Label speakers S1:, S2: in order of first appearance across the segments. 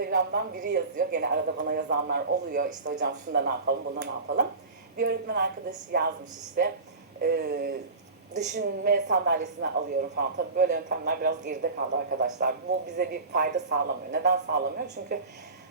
S1: Instagram'dan biri yazıyor. Gene arada bana yazanlar oluyor. İşte hocam şunda ne yapalım, bunda ne yapalım. Bir öğretmen arkadaş yazmış işte. Ee, düşünme sandalyesine alıyorum falan. Tabii böyle yöntemler biraz geride kaldı arkadaşlar. Bu bize bir fayda sağlamıyor. Neden sağlamıyor? Çünkü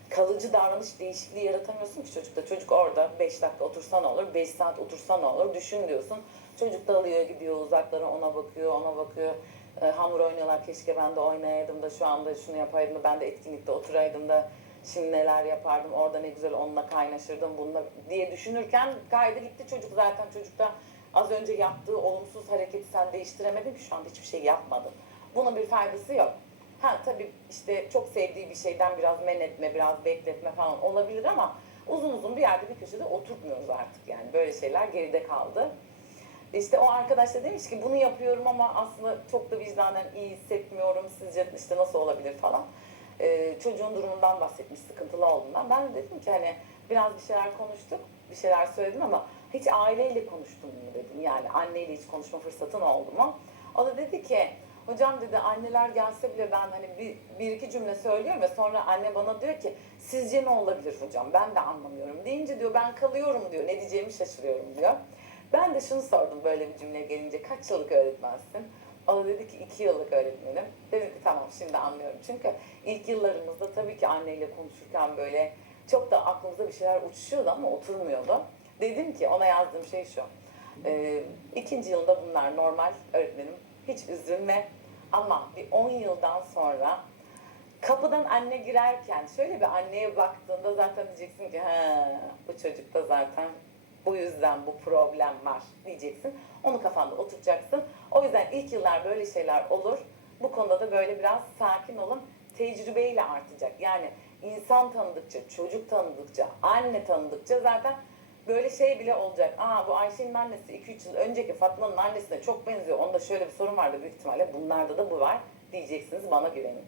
S1: kalıcı davranış değişikliği yaratamıyorsun ki çocukta. Çocuk orada 5 dakika otursa ne olur, 5 saat otursa ne olur düşün diyorsun. Çocuk dalıyor gidiyor uzaklara ona bakıyor, ona bakıyor. E, hamur oynuyorlar keşke ben de oynayaydım da şu anda şunu yapaydım da ben de etkinlikte oturaydım da şimdi neler yapardım orada ne güzel onunla kaynaşırdım bununla diye düşünürken kaydı gitti çocuk zaten çocukta az önce yaptığı olumsuz hareketi sen değiştiremedin ki şu anda hiçbir şey yapmadın. Bunun bir faydası yok. Ha tabii işte çok sevdiği bir şeyden biraz men etme, biraz bekletme falan olabilir ama uzun uzun bir yerde bir köşede oturtmuyoruz artık yani. Böyle şeyler geride kaldı. İşte o arkadaş da demiş ki bunu yapıyorum ama aslında çok da vicdanen iyi hissetmiyorum. Sizce işte nasıl olabilir falan. Ee, çocuğun durumundan bahsetmiş, sıkıntılı olduğundan. Ben de dedim ki hani biraz bir şeyler konuştuk, bir şeyler söyledim ama hiç aileyle konuştun mu dedim. Yani anneyle hiç konuşma fırsatın oldu mu? O da dedi ki hocam dedi anneler gelse bile ben hani bir, bir iki cümle söylüyorum ve sonra anne bana diyor ki sizce ne olabilir hocam ben de anlamıyorum deyince diyor ben kalıyorum diyor ne diyeceğimi şaşırıyorum diyor. Ben de şunu sordum böyle bir cümle gelince kaç yıllık öğretmensin? O da dedi ki iki yıllık öğretmenim. Dedim ki tamam şimdi anlıyorum. Çünkü ilk yıllarımızda tabii ki anneyle konuşurken böyle çok da aklımıza bir şeyler uçuşuyordu ama oturmuyordu. Dedim ki ona yazdığım şey şu. E, ikinci yılda bunlar normal öğretmenim. Hiç üzülme. Ama bir 10 yıldan sonra kapıdan anne girerken şöyle bir anneye baktığında zaten diyeceksin ki ha bu çocukta zaten bu yüzden bu problem var diyeceksin. Onu kafanda oturacaksın. O yüzden ilk yıllar böyle şeyler olur. Bu konuda da böyle biraz sakin olun. Tecrübeyle artacak. Yani insan tanıdıkça, çocuk tanıdıkça, anne tanıdıkça zaten böyle şey bile olacak. Aa bu Ayşe'nin annesi 2-3 yıl önceki Fatma'nın annesine çok benziyor. Onda şöyle bir sorun vardı büyük ihtimalle. Bunlarda da bu var diyeceksiniz bana güvenin.